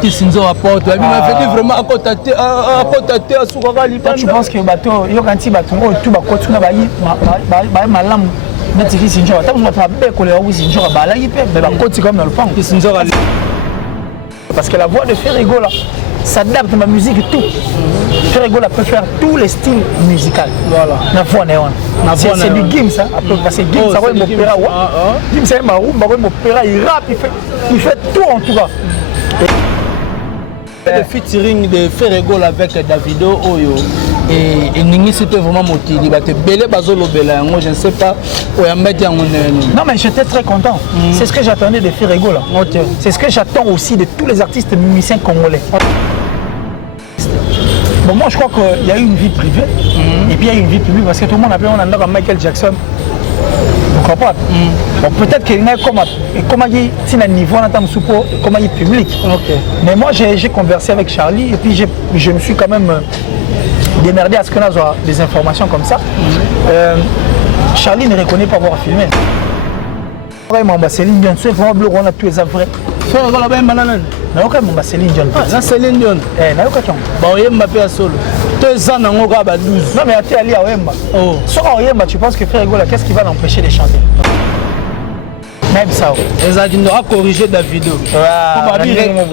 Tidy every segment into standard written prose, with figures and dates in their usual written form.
Kisinzo apporte. Il m'a fait vraiment à côté à Soukakali. Tu penses que bateau, il y a un petit bateau, tout va continuer à malam. Mais c'est Kisinzo, tu vas faire belle couleur ou Kisinzo, là il peut, mais va continuer comme dans le fond. Kisinzo. Parce que la voix de Ferrigo là, s'adapte à ma musique et tout. Ferrigo là peut faire tous les styles musicaux. Voilà. La voix néon. C'est du Gims ça. Parce que Gims ça va être opéra. Gims c'est un marou, opéra, il rappe, il fait tout en tout cas. Le featuring de Ferrigo avec Davido Oyo et Ningi c'était vraiment motivé. Il va te belé bazolo bela. Je ne sais pas où il mettre en non mais j'étais très content. C'est ce que j'attendais de Ferrigo là. C'est ce que j'attends aussi de tous les artistes musiciens congolais. Bon, moi je crois qu'il y a eu une vie privée et puis il y a eu une vie publique parce que tout le monde appelle on a Michael Jackson. Vous comprenez? Bon, peut-être qu'il y a comme il y a un niveau comme il est public. Mais moi j'ai conversé avec Charlie et puis je me suis quand même démerdé à ce qu'on a des informations comme ça. Charlie ne reconnaît pas avoir filmé. Vraiment, Céline Dion, c'est vraiment bleu, on a tous les vrais. Frère, on a bien banane. Mais ok, mon Céline Dion. Ah, Céline Dion. Eh, na yoka chon. Bah, on m'a fait à solo. 2 ans, on a 12. Non, mais tu es allé à Oyemba. Oh. Sur Oyemba, tu penses que Frère Gola, qu'est-ce qui va l'empêcher de chanter? Même ça. Exactement, on a corrigé Davido.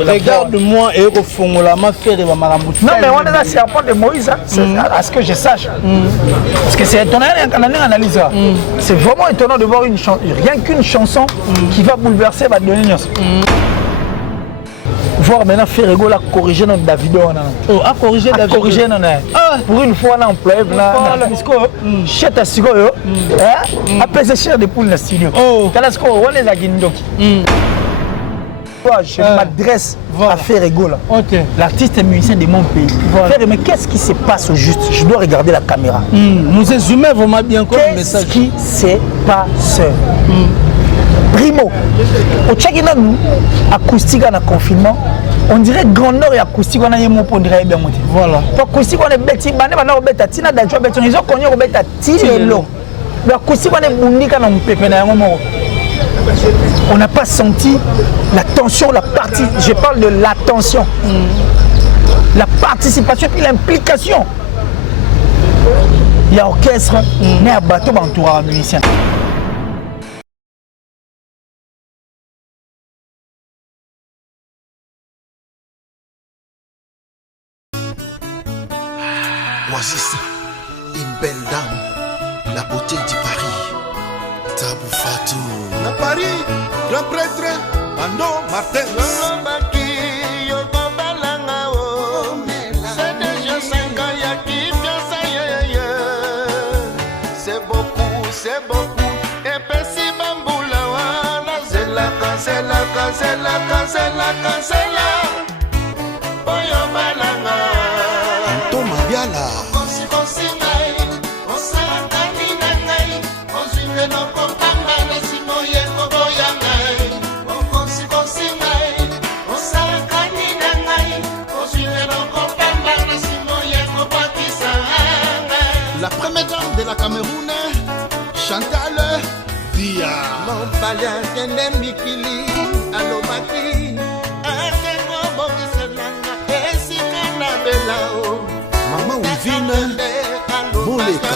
Regarde-moi et au fond, ma frère et ma marambou. Non, mais on est là, c'est à part de Moïse, à ce que je sache. Parce que c'est étonnant, analyse. C'est vraiment étonnant de voir rien qu'une chanson qui va bouleverser ma donner. Voir maintenant Ferrigo la corriger notre Davido. Oh, à corriger Davido. Corriger non. Pour une fois, on a employé la disco. Chète à Sigo. Après, cher de poules dans le studio. Kalasco, on les a guindoki. Je m'adresse à Ferrigo. L'artiste musicien de mon pays. Mais qu'est-ce qui se passe au juste? Je dois regarder la caméra. Nous zoomé vraiment bien comme le message. Qu'est-ce qui se passe? Primo, au Tchèque, acoustique en confinement, on dirait grandeur et acoustique, on a un mot pour dire bien monté. Voilà. Acoustique, on est bêtis, on est bêtis, tina d'adjoint, ils ont connu au bêta, tilo. L'acoustique, on est bondi quand on peut faire un moment. On n'a pas senti la tension, la partie, je parle de l'attention, la participation et l'implication. Il y a orchestre, mais à bateau, entourage musicien. Oasis, une belle dame, la beauté du Paris. Tabou Fatou. La Paris, grand prêtre, Ando Martin. C'est beaucoup, c'est beaucoup. Et puis si Bamboula, c'est la cancela, cancela, cancela, cancela. Boyo Balanga. Thomas Biala. La première dame de la Cameroun, Chantal Dia. Mon palais de Mikili, Alomaki, Akengo Bokiselanga, Esikana Belao. Maman Wivine, Moleka.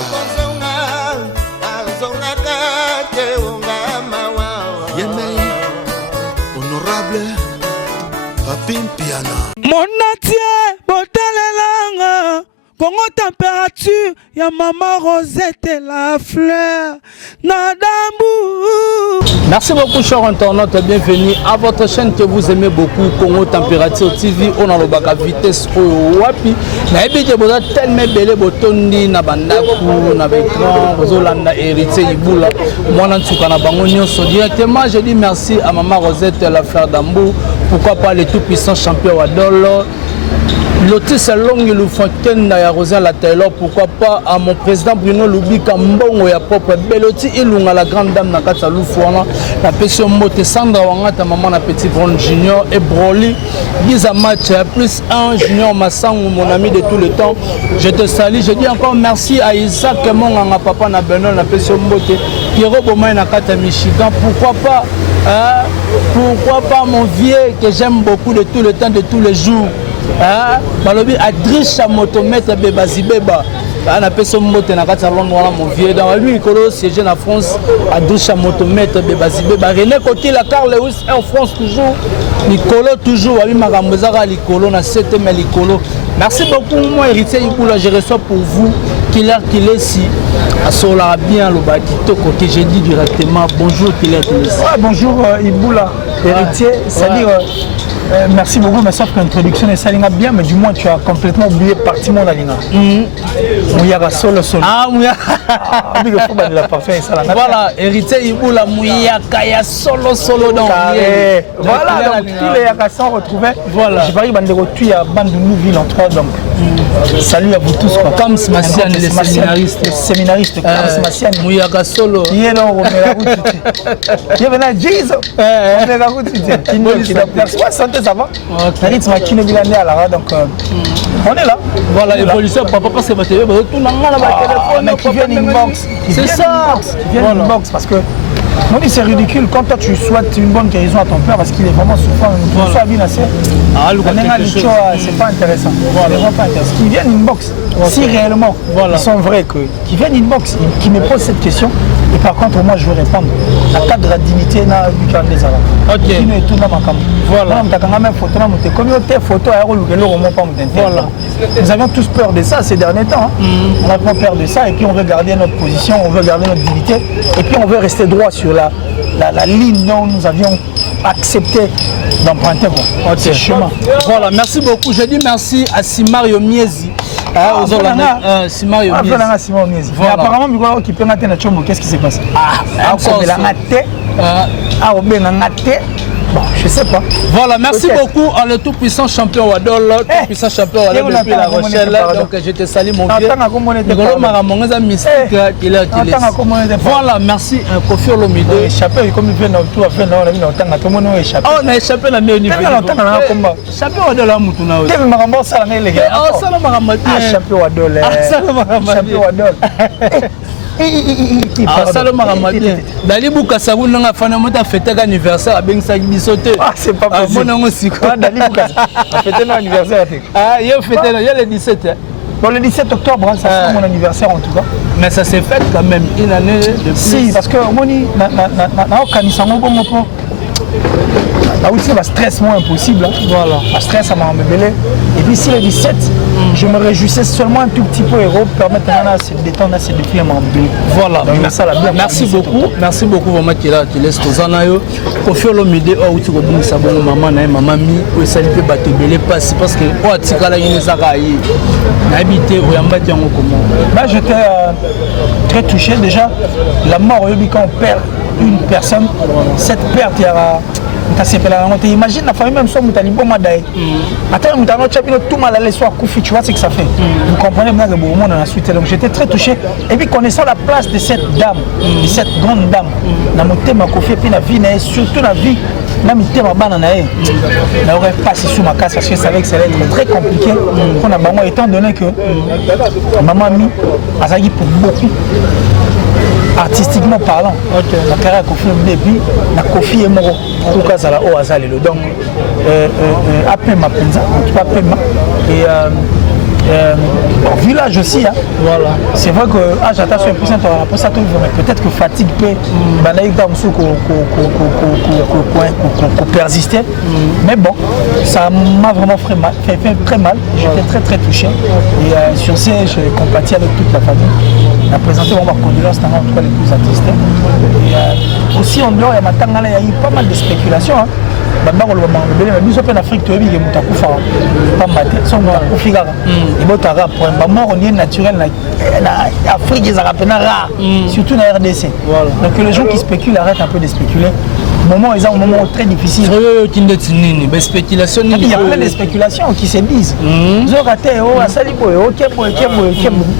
Honorable Papin Piana. Mon atier, botalelanga. Congo température, ya maman Rosette et la fleur, Nadambu. Merci beaucoup, chers internautes, bienvenue à votre chaîne que vous aimez beaucoup, Congo Température TV. On a le bac à vitesse au wapi. Na ebite boza tellement belé botondi na bandaku na écran, bozolanda héritier ibula. Moi na tsuka na bango nyonso directement. Je dis merci à maman Rosette et la fleur d'Ambu. Pourquoi pas le tout puissant champion Wadolo. Lotus Long le Fontaine na Rosa la Taylor, pourquoi pas à mon président Bruno Lubika Mbongo ya propre Beloti Ilunga la grande dame na kata Lufouana la pétion Mote Sandra Wangata maman na petit Brown Junior et Broly Giza match plus un Junior Massango mon ami de tout le temps. Je te salue, je dis encore merci à Isaac Monganga papa na Benoît la pétion Mote Pierrot Bomay na kata Michigan, pourquoi pas pourquoi pas mon vieux que j'aime beaucoup de tout le temps, de tous les jours. Balobi Adricha Motomètre Bebazi Beba. On appelle son mot na kati ya Londres wana mon vieux. Dans lui Nicolo siège en France Adricha Motomètre Bebazi Beba. René Kotila Carl Lewis en France toujours. Nicolo toujours oui makambo zaka Nicolo na 7e Nicolo. Merci beaucoup moi héritier Iboula, je reçois pour vous qu'il est si à Sola bien le Bakitoko que j'ai dit directement bonjour qu'il est. Bonjour Iboula, héritier, c'est-à-dire merci beaucoup, mais sauf que l'introduction est salinga bien, mais du moins tu as complètement oublié partie mon alinga. Mouyaka solo solo. Ah voilà, héritier Iboula Mouyaka ya solo solo dans. Voilà, donc tous les Yaka sont retrouvés. Voilà. Je parie bande tu y a bande de Nouville en 3 donc. Salut à vous tous quoi. Comme Smassian les séminaristes. Les séminaristes comme Smassian. Mouyaka solo. Yéno on met la route. Yéna Jesus. On met la route. Qui doit plaire. Santé ça va. La rythme qui ne vient à la donc on est là. Voilà l'évolution papa parce que ba télé tout na ngala ba téléphone qui vient inbox. C'est ça. Qui vient inbox parce que moi c'est ridicule quand toi tu souhaites une bonne guérison à ton père parce qu'il est vraiment souffrant. Soit bien assez. C'est pas intéressant. Voilà, pas intéressant. Qui viennent inbox. Si réellement ils sont vrais que qui viennent inbox, qui me posent cette question. Et par contre, moi, je vais répondre. La cadre dignité n'a vu qu'un des arabes. Ok. Qui ne est tout dans ma caméra. Voilà. Nous avions tous peur de ça ces derniers temps. On a vraiment peur de ça. Et puis, on veut garder notre position, on veut garder notre dignité. Et puis, on veut rester droit sur la ligne dont nous avions accepté d'emprunter ce chemin. Voilà, merci beaucoup. Je dis merci à Simario Miezi. Simario Miezi. Apparemment, qu'est-ce qui s'est passé? Bon, je sais pas. Voilà, merci beaucoup à le tout-puissant champion Wadol, tout-puissant champion Wadol depuis La Rochelle. Donc je te salue mon vieux. Voilà, merci Kofi Olomide. Échappé comme il vient tout à fait non, on a échappé. Oh, on a échappé la meilleure niveau. Champion Wadol à Mutuna. Quel marambo ça les gars. Oh, ça le maramati. Champion Wadol. Champion Wadol. Dali Boukassa vous n'avez pas fêté l'anniversaire à Bengsag Bissoté. Ah, c'est pas possible. Dali Boukassa a fêté mon anniversaire. Ah, il a fêté le 17. Bon, le 17 octobre, ça sera mon anniversaire en tout cas. Mais ça s'est fait quand même une année de plus. Si, parce que moi, c'est un stress moins impossible. Voilà. Un stress, ça m'a embêté. Et puis, si le 17, je me réjouissais seulement un tout petit peu héros pour permettre à se détendre, à se défier à m'embêter. Voilà. Donc, ça, merci beaucoup. Merci beaucoup, maman qui laisse aux anayo. Kofi Olomide, tu as dit que maman, maman, mi, ça lui fait battre parce que, oh, tu as dit que ça a habité au Yambati en comment. J'étais très touché déjà. La mort, quand on perd une personne, cette perte, il y a. Imagine la famille même soit Moutalibo Madaï. Attends, Moutano Tchabino, tout mal à l'histoire Koufi, tu vois ce que ça fait. Vous comprenez bien que bon monde dans la suite. Donc j'étais très touché. Et puis connaissant la place de cette dame, de cette grande dame, dans mon thème Koufi, et puis la vie, surtout la vie, dans mon thème Bananae, elle aurait passé sous ma casse parce que je savais que ça allait être très compliqué pour maman, étant donné que maman a mis Azagi pour beaucoup. Artistiquement parlant, la carrière Kofi depuis la Kofi est mort tout cas ça la au hasard le donc après ma pinza en tout cas et village aussi hein. Voilà, c'est vrai que j'attends sur impuissant pour ça mais peut-être que fatigue peut banaïk dans ce qu'on persister mais bon ça m'a vraiment fait très mal, j'étais très touché et sur ce je compatis avec toute la famille. On a présenté ma condolence dans en tout cas les plus attristés. Et aussi en dehors, il y a eu pas mal de spéculations. En Afrique, tu as vu que Moutakou pas maté, son Moutakou Figara. Et Moutara, pour un mort, on est naturel. En Afrique, ils ont rare, surtout dans la RDC. Donc les gens qui spéculent arrêtent un peu de spéculer. Ils ont un moment très difficile. Il y a plein de spéculations qui se disent. Ils ont raté,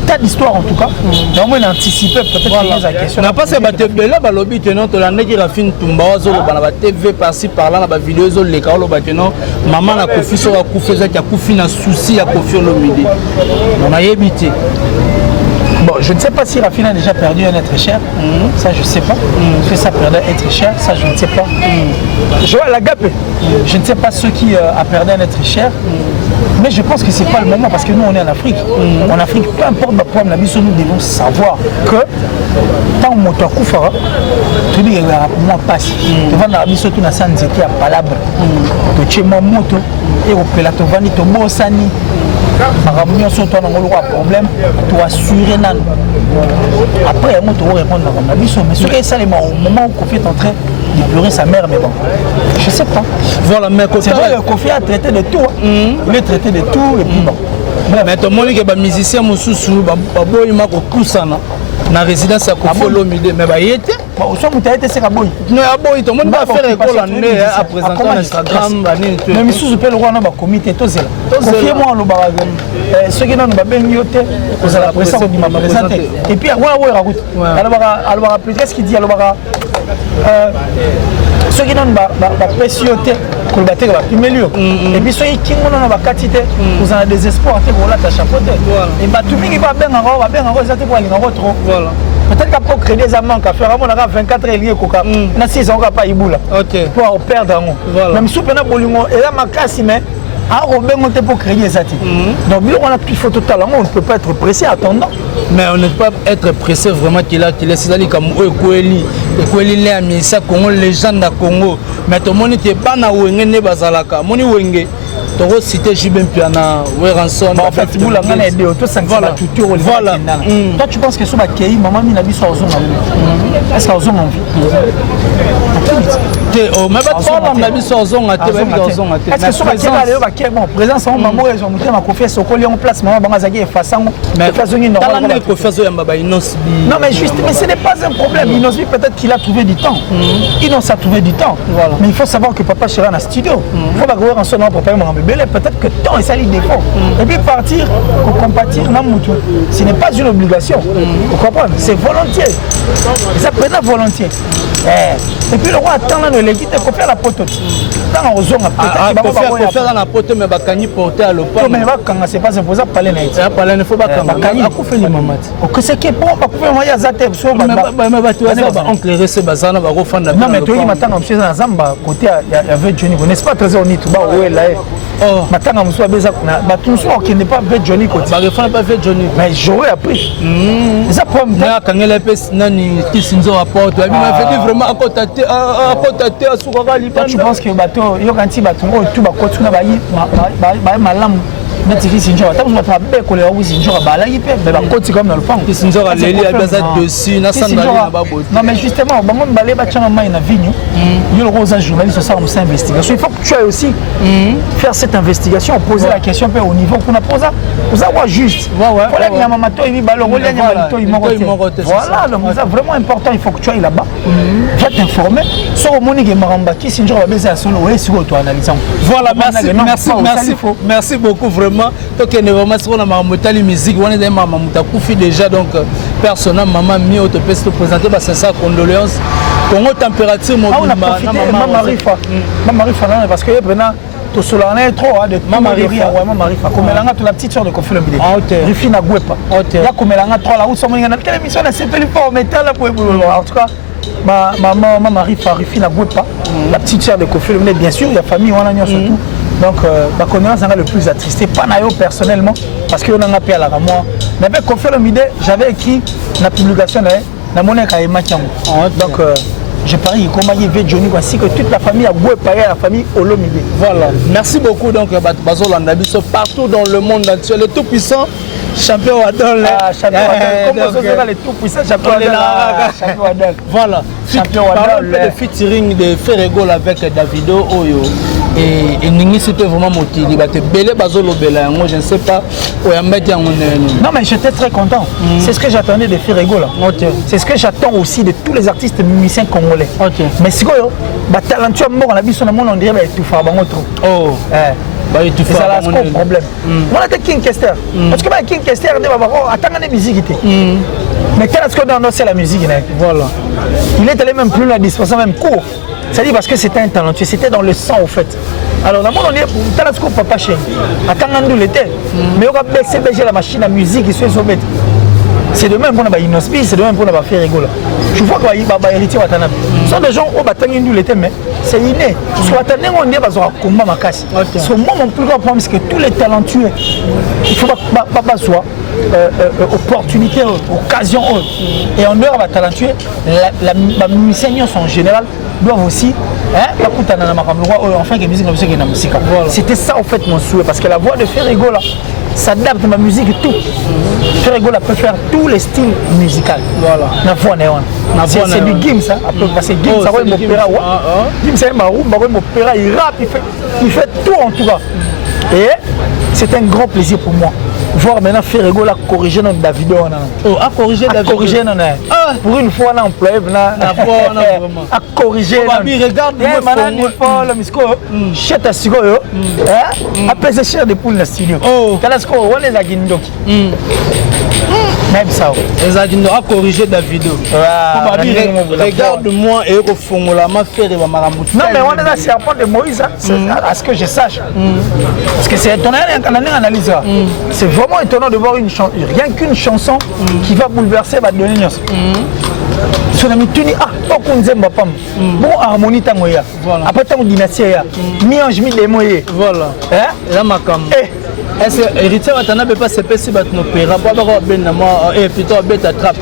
tas d'histoires en tout cas. Donc on a anticipé peut-être la question. On n'a pas ces batailles là, le but est notre l'année qui a fini Tumbazo, la TV par-ci par-là, la vidéo, les carreaux, maman a confié sur la confiance, qui a confié un souci à confier le midi. On a évité. Bon, je ne sais pas si Raffine a déjà perdu un être cher. Ça, je ne sais pas. Est-ce que ça perdait un être cher? Ça, je ne sais pas. Joël Agapé, je ne sais pas ceux qui a perdu un être cher. Mais je pense que ce n'est pas le moment parce que nous, on est en Afrique. En Afrique, peu importe le problème, nous devons savoir que tant que moto Koufara, tout le monde passe. Devant la biso tout na sanzete à palabre. To chema moto et au pelato vani to bosani. Maramio so to na ngolo problème, to assurer nan. Après moto répondre na biso mais ce que ça les au moment où Kofi est en train de pleurer sa mère mais bon. Je sais pas. Voilà mais c'est vrai que Kofi a traité de tout. Il est traité de tout et puis bon. Mais tout le monde qui est musicien mosusu ba boy ma ko kusana. Na résidence à Kofi Olomide mais ba yete bon so muta yete c'est kaboy no ya boy to monde va faire école en né à présenter sur Instagram bani tout mais misusu pe le roi ba comité tozela Kofi moi lo ba ceux qui n'ont pas bien yoté vous allez présenter qui m'a présenté et puis ouais raconte alors qu'est-ce qu'il dit alors ceux qui n'ont pas yoté pour battre la milieu et puis ceux qui n'ont pas quantité vous avez des espoirs que vous la chapeauté et bah tout le monde va bien encore ça pour aller trop voilà peut-être qu'après créer des amants qu'à faire on a 24 heures liés coca na 6 ans pas iboula pour perdre même si on a bolingo et là ma casse mais à Robin on peut créer des atis donc on a plus photo talent on ne peut pas être pressé attendant mais on ne peut pas être pressé vraiment qu'il est allé comme Koeli les amis ça Congo les gens de Congo mais tout le monde était pas na wenge ne bazalaka moni wenge to cité Jibem Piana Weranson en fait vous la main aidé tout ça voilà voilà toi tu penses que sur ma kei maman mi na biso ozonga est-ce que ozonga envie oh mais pas na biso ozonga te ba ozonga te est-ce que sur ma kei ba kei bon présence en maman ils ont monté ma confiance au collier en place maman banga zaki effaçant mais façon normal la confiance ya mbaba Inos non mais juste mais ce n'est pas un problème Inos peut-être qu'il a trouvé du temps Inos a trouvé du temps mais il faut savoir que papa Chéran a studio faut pas voir en son nom pour pas peut-être que temps et ça lui défaut et puis partir pour compatir ce n'est pas une obligation vous comprenez c'est volontiers ça peut être volontiers et puis le roi attend là l'équipe de copier la pote tant aux hommes peut-être faire dans la pote mais bakani porter à l'opéra mais bakanga c'est pas pour ça parler na ça parler ne faut pas bakani akufa ni mamati que c'est que bon bakufa moya zate so mais batu ba oncle rese bazana ba refanda non mais toi il m'attend comme na zamba côté il y avait Johnny vous n'est-ce pas très honnête ba ouais là oh matanga muso abeza na batu so qui n'est pas fait Johnny côté ba refanda pas fait Johnny mais jouer après ça pomme na kangela pes nani kisinzo rapport tu as fait vraiment à cotater à soukaka libanda tu penses que bateau yo kanti bato o tout ba kotuna ba malam Netiki Sinjora, tu as fait que les Sinjora balayi pe mais ba koti comme dans le fond. Sinjora leli a besoin dessus na sandali na ba bote. Non mais justement, bango balé ba tchanga mai na vigno. Yo le rose journaliste ça on s'est investigation. Il faut que tu ailles aussi faire cette investigation, poser la question au niveau qu'on a posé. Vous avoir juste. Voilà il y a mamato il ba le rôle il y a malito il monte. Voilà, donc c'est vraiment important, il faut que tu ailles là-bas. Va t'informer sur au Monique Maramba qui Sinjora beza solo ouais sur toi analysant. Voilà, merci beaucoup vraiment. Donc il y a vraiment ce qu'on a marmoté musique on est des mamans mutakufi déjà donc personnel maman mi auto peut se présenter parce que ça condoléances Congo température on a profité maman Rifa parce que maintenant tout cela est trop de maman Rifa comme elle a la petite sœur de Kofi Olomide Rifi na Gwepa là comme elle a trop là où sont dans quelle émission elle s'appelle pas métal pour en tout cas maman Rifi na Gwepa la petite sœur de Kofi Olomide bien sûr il y a famille on a surtout donc ma connaissance est le plus attristé pas naïo personnellement parce que on a appelé à la moi mais avec Kofi Olomide j'avais écrit la publication na monnaie kaima kiango donc je parie comment il veut Johnny voici que toute la famille a beau pareil à la famille Olomide. Voilà merci beaucoup donc Bazo Landabiso partout dans le monde entier le tout puissant champion Wadol champion Wadol comme ça les tout puissants champion Wadol voilà champion Wadol le featuring de Ferrego avec Davido Oyo et Ningi c'était vraiment motivé baté belé Bazo Lobela moi je ne sais pas non mais j'étais très content c'est ce que j'attendais de Ferrego là c'est ce que j'attends aussi de tous les artistes musiciens congolais mais c'est quoi bah talentueux mort la vie sur le monde on dirait tout faire bango trop oh bah il tout fait un problème moi la King Kester parce que King Kester attends la musique mais qu'est-ce que dans c'est la musique voilà il est allé même plus la dispenser même court c'est-à-dire parce que c'était un talentueux c'était dans le sang au fait alors dans le monde on dit talentueux papa chez attends l'année l'été mais on va baisser la machine à musique qui se met C'est de même pour les Inospi, c'est de même pour les faire rigoler. Je vois qu'il y a héritier Watanabe. Ce sont des gens qui ont battu nous l'été, mais c'est inné. Soit Watanabe, on dit qu'ils ont un combat ma casse. Mon plus grand problème, c'est que tous les talentueux, il ne faut pas soit opportunité, occasion. Et en dehors de talentueux, la musicienne en général doivent aussi c'était ça en fait mon souhait, parce que la voix de Ferrigo là s'adapte à ma musique et tout. Ferrigo là peut faire tous les styles musicaux. Voilà. La voix c'est du Gims ça. Parce que Gims ça va être opéra. Gims c'est un opéra, il rappe, il fait tout en tout cas. Et c'est un grand plaisir pour moi. Voir maintenant Ferrigo là corriger notre Davido. Oh, à corriger Davido. Corriger non. Pour une fois on a employé à corriger. Regarde moi Paul Misco. Chete à Sigo yo. Après c'est cher de poule dans studio. Oh. Kalasco on les a guindoki. Même ça. Les a guindoki à corriger Davido. Regarde-moi et refongola ma faire va maramouti. Non mais on est là c'est à part de Moïse à ce que je sache. Parce que c'est étonnant quand on analyse. C'est vraiment étonnant de voir rien qu'une chanson qui va bouleverser ma donnée. Son ami Tuni, on Nzemba Pam. Bon harmonie tangoya. Après tant dynastie ya. Mi-ange mi démoyé. Voilà. Là ma cam. Est-ce que héritier Watanabe pas se passer battre nos pères pas avoir ben na moi et plutôt bête attrape.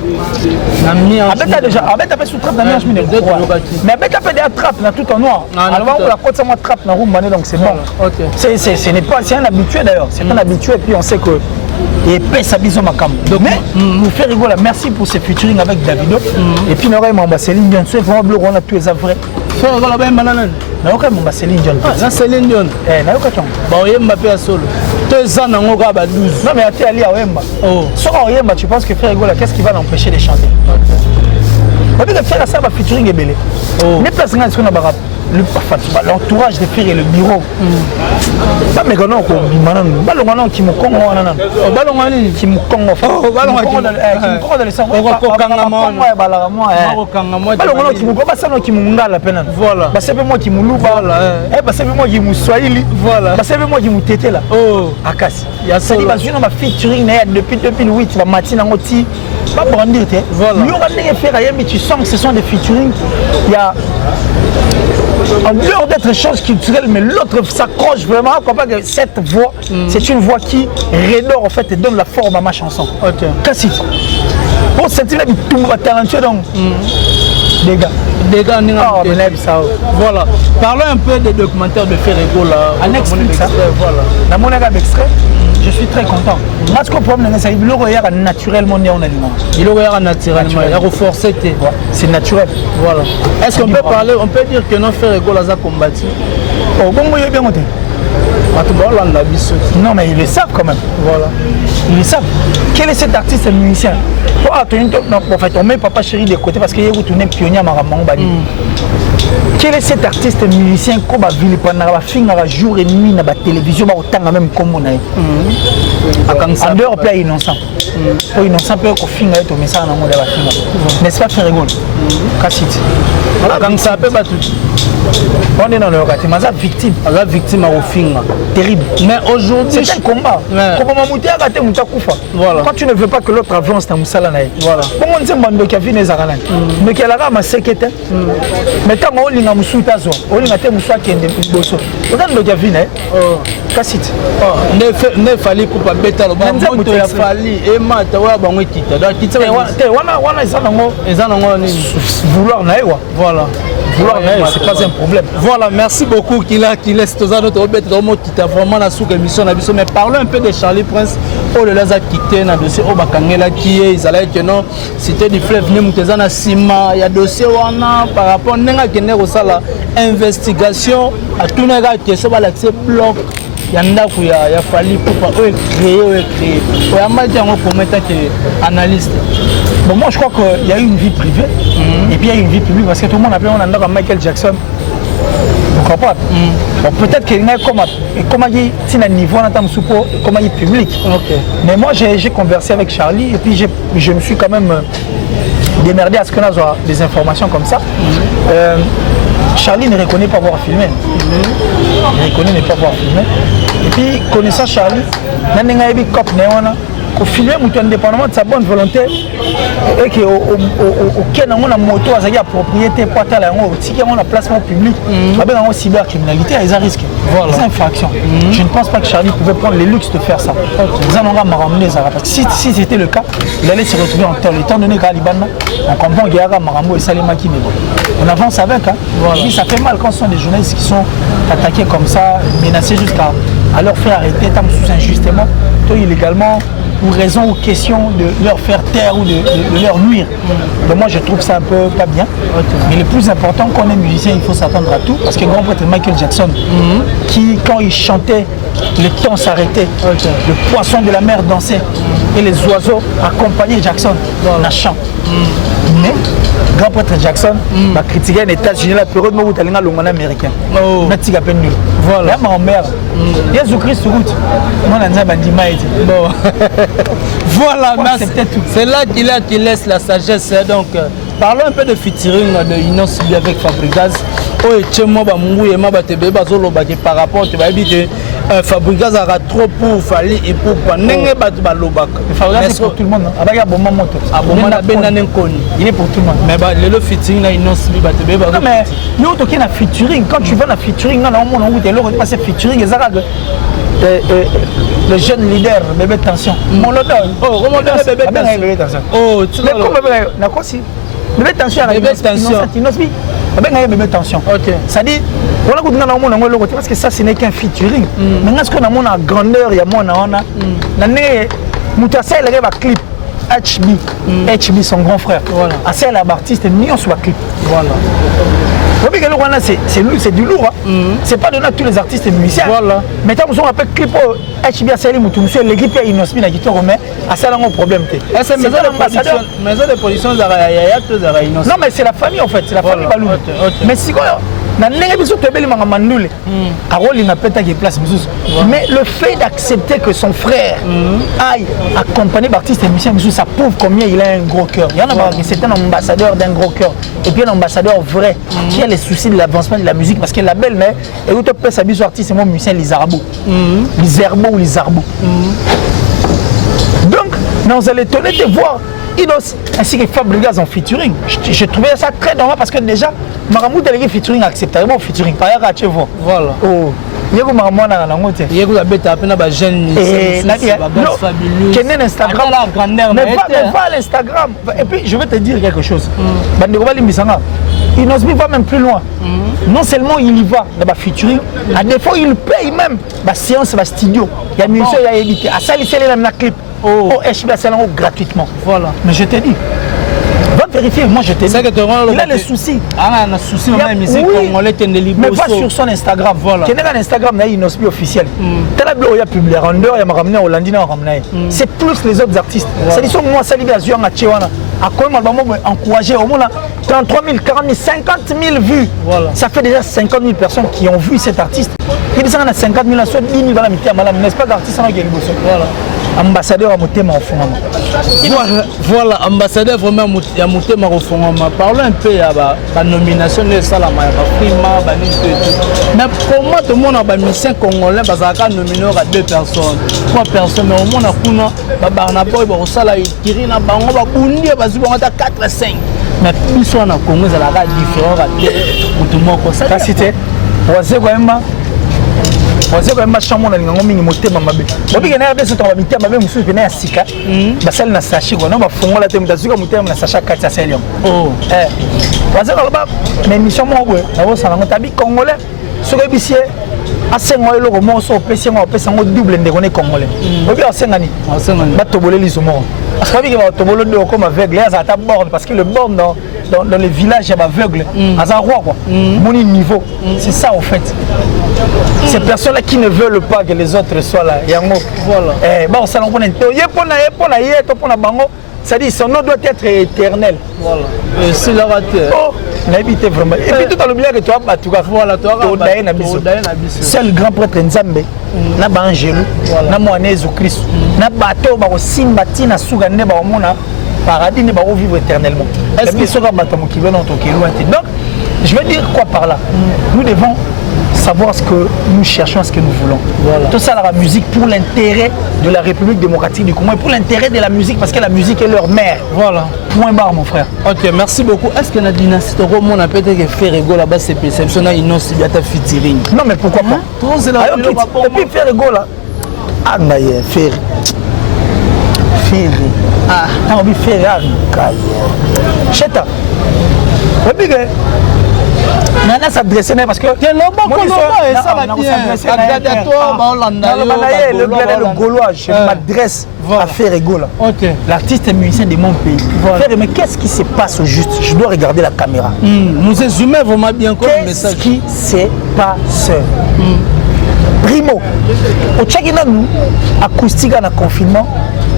Na mi-ange. Abeta déjà, abeta pas sous trappe na mi-ange mi mais abeta pas des attrape na tout en noir. Alors on la côte ça moi trappe na room donc c'est bon. OK. Ce n'est pas un habitué d'ailleurs, c'est un habitué et puis on sait que et paix sa bison ma cam. Mais nous faire rigoler, merci pour ce featuring avec Davido et puis n'aurait mon Céline Dion, c'est vraiment bleu on a tous les vrais. Faire rigoler ben banane. Na aucun mon Céline Dion. Na Céline Dion. Na aucun temps. Ba oyemba pe ya solo. 2 ans nango ka ba 12. Non mais à aller à Oyemba. Oh. Sur Oyemba, tu penses que faire rigoler, qu'est-ce qui va l'empêcher de chanter? On peut faire ça va featuring et belé. Mais place nga est-ce qu'on a barap l'entourage de faire et le bureau. Pas mais quand on ballon qui me congo ballon qui me congo ballon qui me congo dans les sangs ballon qui me congo ça qui me ngala peine voilà bah c'est moi qui me louba bah c'est moi qui me swahili voilà bah c'est moi qui me tété là oh akasi ya ça dit bah je ma featuring depuis 2008 va matin en oti pas brandir voilà lui on va faire rien mais tu sens que ce sont des featuring il y a en dehors d'être chose culturelle, mais l'autre s'accroche vraiment. Que cette voix, c'est une voix qui rédore en fait et donne la forme à ma chanson. Ok. Cassis. Pour sentir tout talentueux donc. Des gars. Voilà. Parlons un peu des documentaires de Ferrigo là. On explique ça. Voilà. Dans mon extrait. Je suis très content. Parce que le problème, c'est qu'il regarde naturellement né en aliment. Il regarde naturellement. Il a reforcé. C'est naturel. Voilà. Est-ce qu'on peut parler, on peut dire que non Ferrigo l'a combattu? Oh, bon, il est bien monté. Non, mais ils le savent quand même. Voilà. Ils le savent. Quel est cet artiste et musicien? En fait, on met Papa Chéri de côté parce qu'il est retourné pionnier à Maramon. Quel est cet artiste et musicien qui va vivre pendant jour et nuit dans la télévision, autant même comme on a en dehors, il est innocent. Pour innocent, peut qu'on finisse avec message dans le monde. N'est-ce pas, Ferrigo? Cassite. Quand ça peut battre. On est dans le regard, mais victime. La victime a offert. Terrible. Mais aujourd'hui, c'est un combat. Voilà. Quand tu ne veux pas que l'autre avance dans Moussala, voilà. Comment on dit que tu as vu les Arabes? Mais qu'il y a ma sécurité. Mais quand on a Moussou Tazo, on a été Moussou qui est de Bosso. Regarde le Gavin, Cassite. Ne fallait pas bêter le bas. Il a fallu et Matawa Bangwekita. Vouloir naïwa. Voilà. C'est pas un problème. Voilà, merci beaucoup qu'il laisse tous notre bête dans qui t'a vraiment la sous-émission. Mais parlons un peu de Charlie Prince. Oh, le laser quitté dans le dossier Obakangela qui est, ils allaient que non, c'était du fleuve Nemutezana Sima. Il y a dossier par rapport à la investigation à tout le monde qui est sur l'accès bloc. Il y en a qui a fallu pour créer. Il y a mal dit en commentaire que analyste. Bon, moi je crois qu'il y a eu une vie privée et puis il y a une vie publique parce que tout le monde appelle on Michael Jackson. Vous comprenez? Bon, peut-être qu'il y a comme il y a un niveau comme il est public. Okay. Mais moi j'ai conversé avec Charlie et puis je me suis quand même démerdé à ce qu'on a des informations comme ça. Charlie ne reconnaît pas avoir filmé. Il reconnaît ne pas avoir filmé. Et puis connaissant Charlie, filmer indépendamment de sa bonne volonté et que aucun on a moto à sa propriété pour atteindre la placement public avec un cybercriminalité à un risque c'est infraction je ne pense pas que Charlie pouvait prendre le luxe de faire ça ils en ont ramené ça parce que si c'était le cas il allait se retrouver en tort étant donné qu'à Liban on comprend qu'il y a Marambo et Salima qui on avance avec et ça fait mal quand ce sont des journalistes qui sont attaqués comme ça menacés jusqu'à leur faire arrêter tant sous injustement illégalement ou raison ou question de leur faire taire ou de leur nuire. Donc moi je trouve ça un peu pas bien. Mais le plus important quand on est musicien il faut s'attendre à tout parce que grand prêtre Michael Jackson qui quand il chantait le temps s'arrêtait, le poisson de la mer dansait et les oiseaux accompagnaient Jackson dans la chant. Mais grand prêtre Jackson va critiquer les États-Unis la période où il y a un américain. Voilà ma mère. Jésus-Christ route. Moi on a dit bon. Voilà, c'est là qu'il laisse la sagesse. Donc, parlons un peu de featuring de Inos avec Fabregas. Par rapport à Fabregas a trop pour Fali et pour Fabregas c'est pour tout le monde. Il est pour tout le monde. Mais le featuring là Inos non mais nous on a featuring quand tu vas dans featuring là on a passé featuring le jeune leader bébé tension mon lodo bébé tension oh tu mais comme bébé tension bébé tension ok ça dit voilà que nous avons un parce que ça ce n'est qu'un featuring maintenant ce qu'on a mon grandeur il y a mon on a l'année Moutassa il va clip HB son grand frère voilà assez l'artiste million sur clip voilà c'est du lourd, c'est pas donné à tous les artistes et musiciens. Voilà. Mais quand on appelle clip HB à Salim Moutou, l'équipe a une hospice qui te remet à ça un problème. C'est maison de production non mais c'est la famille en fait, c'est la famille Balou. Mais si mais le fait d'accepter que son frère aille accompagner l'artiste et musicien, ça prouve combien il a un gros cœur. Il y en a c'est un ambassadeur d'un gros cœur et puis un ambassadeur vrai qui a les soucis de l'avancement de la musique parce que la belle mais et où tu peux s'habiller artiste et moi musicien les Arabos ou les Arbos. Donc nous allons étonner de voir Inos ainsi que Fabregas en featuring. Je trouvais ça très normal parce que déjà Maramou délégué featuring acceptable au featuring par ailleurs à Chevo. Voilà. Oh. Yego Maramou na ngote. Yego la bête appena ba jeune Kenen Instagram la grandeur mais pas à l'Instagram. Et puis je vais te dire quelque chose. Bande Robali Misanga. Inos va même plus loin. Non seulement il y va dans la featuring, à des fois il paye même la séance la studio. Il y a musicien il y a édité. À ça il fait la clip. Oh, HB gratuitement. Voilà. Mais je te dis, va vérifier, moi je te dis. Il a les soucis. Ah, il a des soucis dans la musique congolaise, mais pas sur son Instagram. Voilà. Qui est un Instagram, il y a une ospi officielle. Il y a publié Randor, il y a Maramné, Hollandina, c'est plus les autres artistes. C'est dit, moi, ça libère Zuang à Tchewana. À quoi on encouragé au monde 33 000, 40 000, 50 000 vues. Voilà. Ça fait déjà 50 000 personnes qui ont vu cet artiste. Il dit ça, on a 50 000, soit 10 000 balles, n'est-ce pas d'artiste qui est voilà. Ambassadeur à Moutema au fond. Voilà, ambassadeur vraiment à Moutema au fond. Parlons un peu de la nomination de Salama, mais comment tout le monde a un musicien congolais qui nominé à 2 personnes, 3 personnes, mais au monde a Barnaboy, Barosala, Kirina, Bango, Bakundi, Bazuba, 4 5. Mais plus on a Congo, ça a différent à Moutema. Ça c'était Wazé quand même chamon na lingo mingi motema mabe. Bobi kana bese to babita mabe musu pena ya sika. Basal na sashi ko na ba fongola te mutazuka motema na sacha kati selium. Oh. Wazé ko ba mais mission mo bwe na bo sala ngotabi congolais. Soki bisie asengo eloko mo so pesi ngo pesa ngo double ndeko ne congolais. Bobi asengani. Asengani. Ba tobole lisomo. Bobi ke ba tobolo de comme aveugle ça ta borne parce que le borne dans les villages aveugles, à un roi quoi. Mon niveau, c'est ça en fait. Ces personnes-là qui ne veulent pas que les autres soient là. Voilà. Bon, ça ça dit son nom doit être éternel. Voilà. Et c'est la raté. Oh, n'habitez vraiment. Et puis tout à l'oublier que toi, tu vas voilà, toi, c'est le grand prêtre Nzambe. Na ba angelu, na mo Jésus Christ. Na bateau ba simba tina suga ne ba mona. Paradis ne va vivre éternellement. Est-ce que ce sera donc, je veux dire quoi par là? Nous devons savoir ce que nous cherchons, ce que nous voulons. Voilà. Tout ça, la musique pour l'intérêt de la République démocratique du Congo et pour l'intérêt de la musique, parce que la musique est leur mère. Voilà. Point barre, mon frère. Ok, merci beaucoup. Est-ce que la dynastie de Romo n'a peut-être fait rigoler là-bas, c'est perception, il n'y a pas de featuring? Non, mais pourquoi pas? Et puis faire rigoler là. Ah, mais faire. Ah, on va faire. Cheta. Nana s'adresse parce que le Gaulois, je m'adresse à faire rigoler. L'artiste est musicien de mon pays. Mais qu'est-ce qui se passe au juste? Je dois regarder la caméra. Nous exhumons vraiment bien comme message. Qu'est-ce qui se passe? Primo, au Tchakina nous, acoustique en confinement,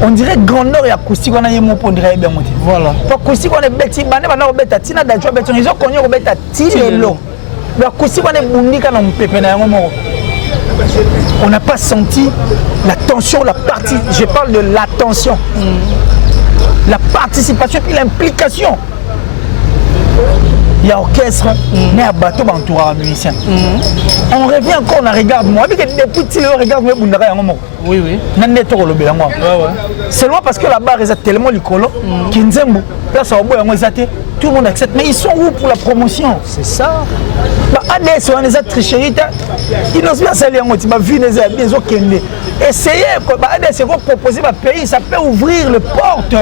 on dirait grandeur et acoustique on a eu mon on dirait bien monté. Voilà. Acoustique on est bêti, bande bande on bêta, tina d'adjoint bêti, ils ont connu on bêta tinelo. Mais acoustique on est bondi quand on pépé na moment. On n'a pas senti la tension, la partie. Je parle de la tension, la participation puis l'implication. Il y a orchestre, il y a bateau entouré musicien. On revient encore, on regarde moi. Depuis on regarde moi, oui, oui. C'est loin parce que la barre est tellement licolo, Kinzembo, place au bout, tout le monde accepte. Mais ils sont où pour la promotion? C'est ça. ADS, on les a trichés. Ils n'osent bien salir en mode, ils ont bien. Essayez, ADS, vous proposer un pays, ça peut ouvrir les portes.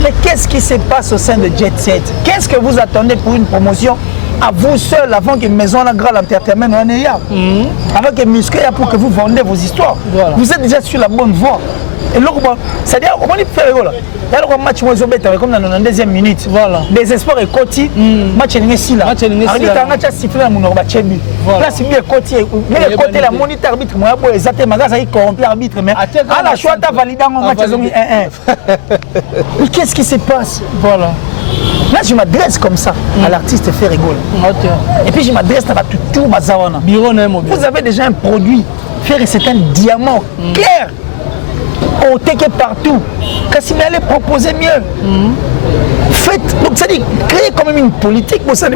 Mais qu'est-ce qui se passe au sein de Jet Set? Qu'est-ce que vous attendez pour une promotion à vous seul avant que Maison la Grande Entertainment en ait? Avant que Musqué pour que vous vendez vos histoires. Voilà. Vous êtes déjà sur la bonne voie. Et là, c'est-à-dire, comment il fait là? Il y a un match comme dans la deuxième minute. Voilà. Désespoir et Koti, match est ici là. Match est ici là. Il y a sifflé à mon orbachebi. Là, c'est bien Koti. Mais le côté la moniteur arbitre, moi, pour exactement, ça, il corrompt l'arbitre. Mais à la choix, tu as validé un match 1-1. Mais qu'est-ce qui se passe? Voilà. Là, je m'adresse comme ça à l'artiste fait rigoler. Et puis, je m'adresse à tout Bazawana. Vous avez déjà un produit. Faire c'est un diamant clair. Au teke partout. Kassimé allait proposer mieux. Faites, donc ça dit, créer quand même une politique pour ça,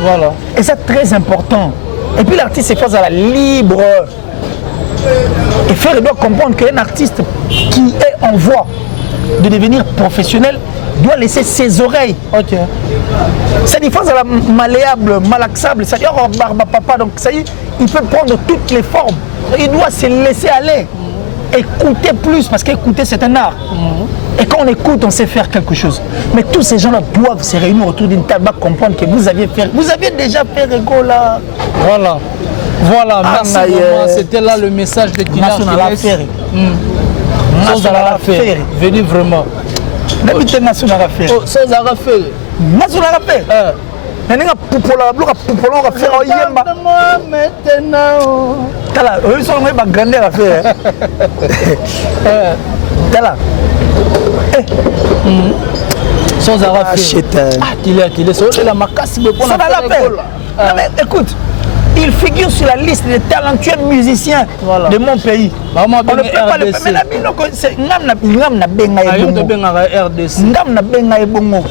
voilà. Et c'est très important. Et puis l'artiste est face à la libre. Et faire doit comprendre qu'un artiste qui est en voie de devenir professionnel doit laisser ses oreilles. Ok. C'est différent à la malléable, malaxable, c'est-à-dire barba papa, donc ça y est, il peut prendre toutes les formes. Il doit se laisser aller. Écouter plus, parce qu'écouter c'est un art. Et quand on écoute, on sait faire quelque chose. Mais tous ces gens-là doivent se réunir autour d'une table pour comprendre que vous aviez déjà fait Rego là. Voilà. Voilà, merci beaucoup. C'était là le message de Kina. National Affaire. Venez vraiment. N'habitez National Affaire. Oh, c'est National Affaire. National Affaire. Nenga pupola bloka pupola ka faire oyemba maintenant tala eux sont même grandeur à faire tala sans arrêt qu'il est sur la macasse mais pour la mais écoute, il figure sur la liste des talentueux musiciens de mon pays. On ne peut pas le faire. Mais c'est Ngam na benga ebongo.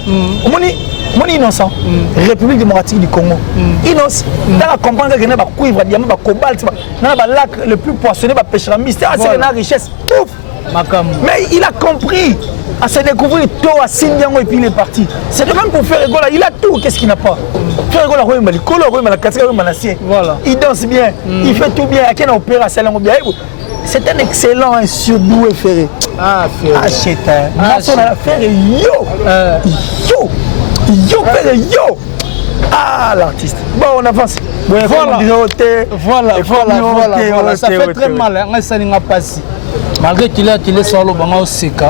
Mon innocent, République démocratique du Congo. Innocent, dans la comprendre que ba cuivre, diamant, ba cobalt, dans la lac le plus poissonné, ba pêcheur mystère, c'est la richesse. Pouf. Mais il a compris à se découvrir tôt à Sindiango et puis il est parti. C'est le même pour faire rigoler, il a tout, qu'est-ce qu'il n'a pas? Faire rigoler, il danse bien, il fait tout bien, il a opéra, c'est un excellent et surdoué Ferré. Ah, Ferré. Ah, c'est un Ferré, yo! Yo, Ferré, yo! Ah, l'artiste. Bon, on avance. Voilà. Ça fait très mal, hein, ça n'a pas si. Malgré qu'il est sur le banc au Seka.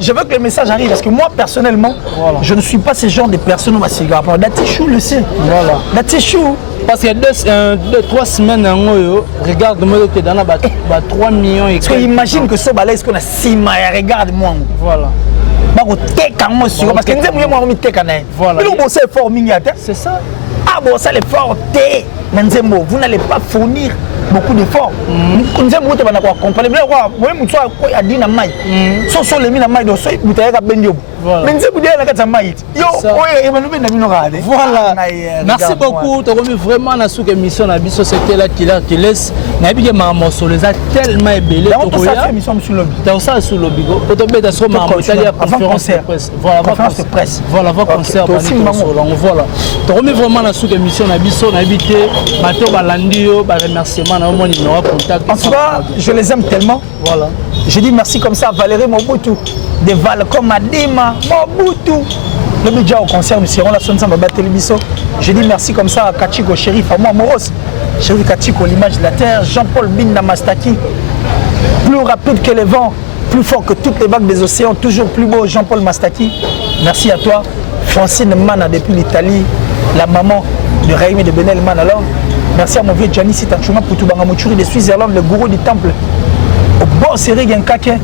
Je veux que le message arrive parce que moi personnellement, je ne suis pas ce genre de personne au Seka. Datichou le sait. Voilà. Datichou. Parce qu'il y a 2-3 semaines, regarde-moi que dans 3 millions et parce que imagine que ce balai, est-ce qu'on a 6 mois, regarde-moi. Voilà. Parce que nous avons mis voilà. C'est ça. Ah bon, ça l'effort, vous n'allez pas fournir beaucoup d'efforts. Nous avons accompagné. mais nze boudia na kata maït yo oyo Emmanuel na bino rade voilà merci beaucoup to remis vraiment na sous émission na biso c'était la killer qui laisse na bi ke ma morceau les a tellement ébélé to ça émission sur lobby dans ça sur lobby to beta so ma Italia conférence de presse voilà conférence de presse voilà va concert voilà to remis vraiment na sous émission na biso na habité bato balandi yo ba remerciement na mon numéro contact en tout cas je les aime tellement voilà je dis merci comme ça à Valérie Mobutu de Valcom Adima Mobutu le média au concert nous serons là ensemble à Télébiso. Je dis merci comme ça à Kachiko Chérif à moi Moros Chérif Kachiko l'image de la terre Jean-Paul Binda Mastaki plus rapide que les vents plus fort que toutes les vagues des océans toujours plus beau Jean-Paul Mastaki merci à toi Francine Mana depuis l'Italie la maman de Raïm et de Benel Man alors merci à mon vieux Gianni Sitachunga Poutubanga Mouchuri de Suisse-Irlande le gourou du temple au bon série Genkake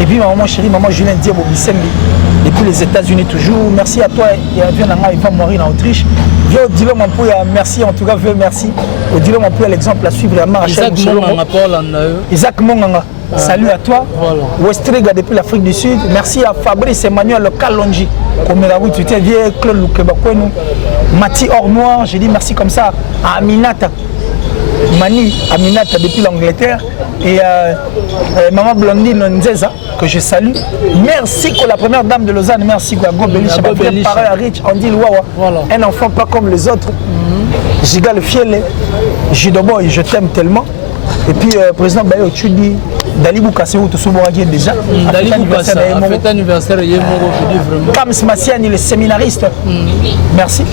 et puis maman chérie maman Julien Diabo Bissembi depuis les États-Unis toujours merci à toi et à Vienna Ivan Mori en Autriche vieux Odilo Mampouya merci en tout cas vieux merci Odilo Mampouya l'exemple à suivre à Marachel Isaac Monganga salut à toi voilà. Westrega depuis l'Afrique du Sud merci à Fabrice Emmanuel Kalonji Komerawi tu étais vieux Claude Lukebakwenu Mati Ornoir j'ai dit merci comme ça à Aminata Mani Aminata depuis l'Angleterre et maman Blondine Nzeza que je salue merci pour la première dame de Lausanne merci pour la Gobelich pareil à Rich Andy Wawa voilà. Un enfant pas comme les autres Giga le Fiele Jidoboy je t'aime tellement et puis président Bayo Tchudi Dali Boukasséou tout ce déjà Dali Boukasséou a fait anniversaire Kams Massiani le séminariste merci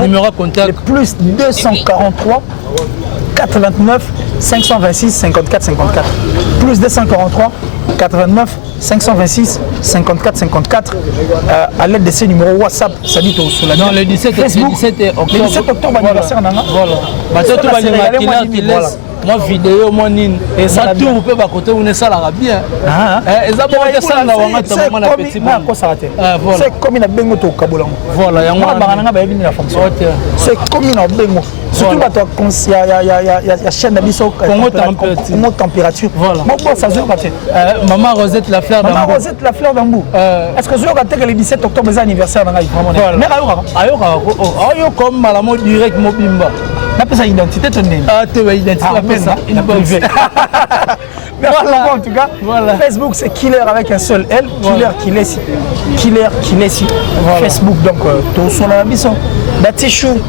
numéro contact le plus 243 429 526 54 54 plus 243 89 526 54 54 à l'aide de ces numéros WhatsApp ça dit au sur la non le 17 Facebook, le 17 octobre le 17 octobre anniversaire nana voilà moi vidéo moi nine et ça tour peut pas côté on est ça la bien et ça bon ça na wanga to mama na petit bon c'est comme na bengo to kabolango voilà yango na ba yebi na fonction c'est comme na bengo surtout ba to ya chaîne na biso Congo température bon ça joue pas maman Rosette la fleur d'Ambou maman Rosette la fleur d'Ambou est-ce que je vais le 17 octobre c'est anniversaire na vraiment mais ayo comme malamo direct mobimba n'a pas sa identité ton nez ah tu as identité ça une bonne vie merci beaucoup en tout cas voilà. Facebook c'est Killer avec un seul L Killer Kilesi Facebook donc tout son la mission Batichou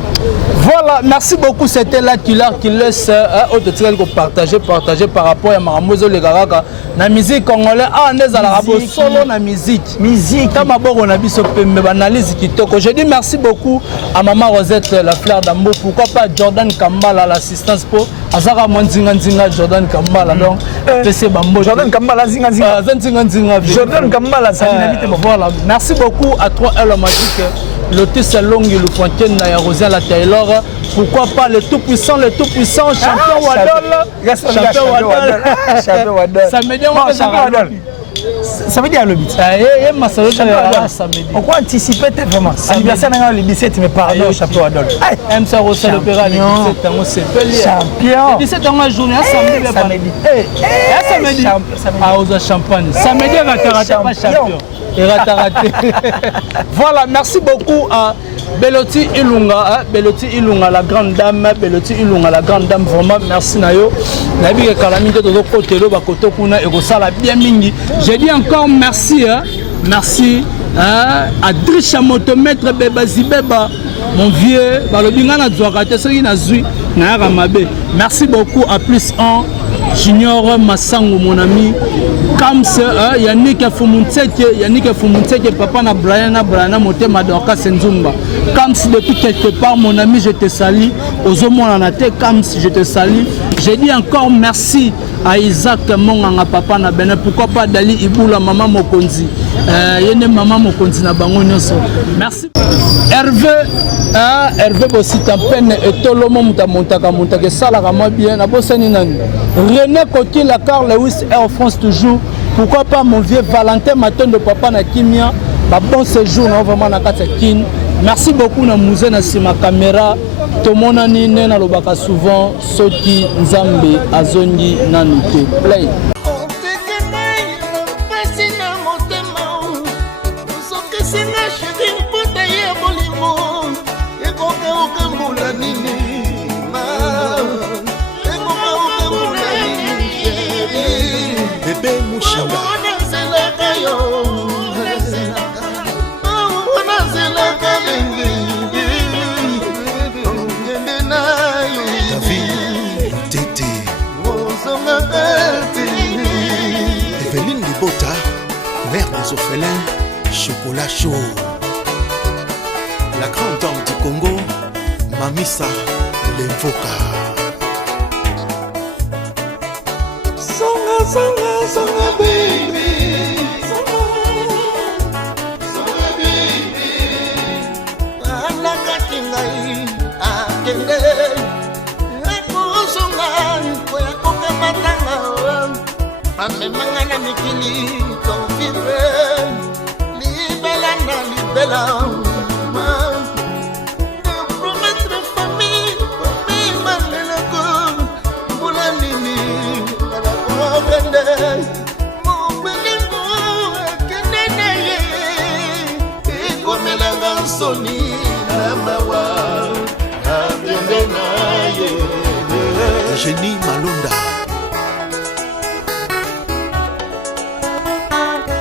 voilà merci beaucoup c'était là Killer qui laisse autre tirel ko partager par rapport à Maramozo le Garaka na musique congolais ah ndeza la rabo solo na musique kama boko na biso pembe banalize kitoko je dis merci beaucoup à maman Rosette la fleur d'Ambou pourquoi pas Jordan Kambala l'assistance pour azaka nzinga Jordan Kambala donc c'est bambo Jordan Kambala zinga Jordan Kambala ça l'invite voilà merci beaucoup à toi elle magique Lotus Longue le Fontaine na Rosia la Taylor pourquoi pas le tout puissant champion Wadol ça me dit moi ça veut dire le but samedi on peut anticiper vraiment anniversaire le 17 mais pardon champion Wadol aime ça Rosia l'opéra le 17 ans c'est champion le 17 ans journée samedi à aux champagne samedi pas champion et raté. Voilà, merci beaucoup à Beloti Ilunga, la grande dame, vraiment merci Nayo. Nabi Kalamite de côté là, côté kuna et ça la bien mingi. J'ai dit encore merci à Drisha Motomètre Beba mon vieux, merci beaucoup à plus 1 Junior Massango mon ami Kams Yannick Fumunteke papa na Brian Motema Dorka Senzumba Kams depuis quelque part mon ami je te salue Ozomona na te Kams je te salue j'ai dit encore merci à Isaac Monganga papa na Benin pourquoi pas Dali Ibula maman Mokonzi yene maman Mokonzi na bango nyonso merci Hervé aussi ta peine et tout le monde montaka ça la rama bien na bosani nani René Coty la Carl Lewis Air France toujours pourquoi pas mon vieux Valentin Maton de papa na Kimia ba bon séjour na vraiment na kata kin merci beaucoup na musée na sima caméra to monani na lobaka souvent soki nzambe azongi nanu te play Bota, mère des orphelins, chocolat chaud. La grande dame du Congo, Mamissa Lemvoka. Songa, songa, songa, baby. Songa, baby. Alaka kingai, akende. Ekusonga, koya koka matanga. Amemanga na mikili, konfirme. Libela na libela. Génie Malonda.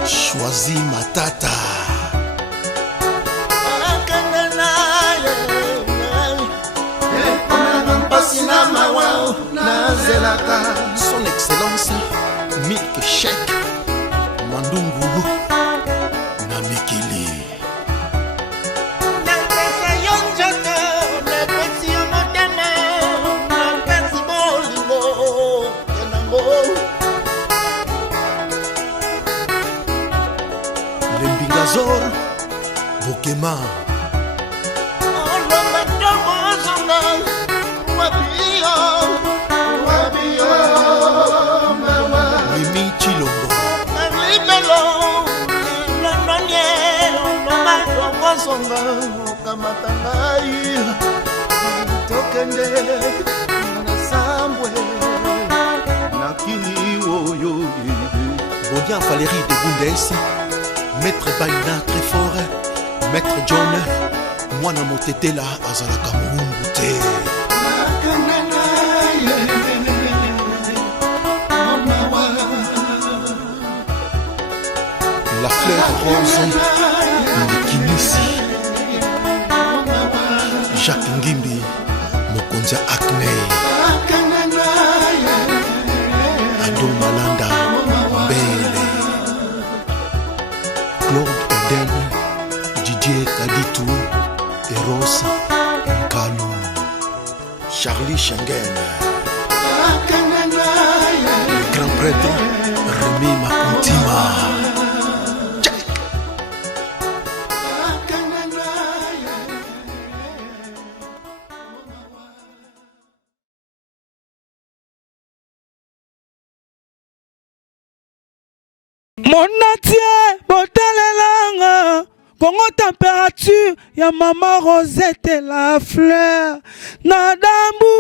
Choisis Matata. Son Excellence Milk Shake Mandungu Namikili. Lembingazor Bokema. Mimi Chilombo. Bodian Valérie de Bundes, Maître Baina très fort, Maître John, Mwana Motetela Azalaka Mungute. La fleur rose de Kinisi. Jacques Ngimbi, Mokonza Acne. Ado Malanda, Bele. Claude Eden, Didier Kaditou, Eros Kalou. Charlie Schengen. Le grand prêtre Rémi Makuntima. Monatie botalelanga Congo température ya maman Rosette la fleur na dambu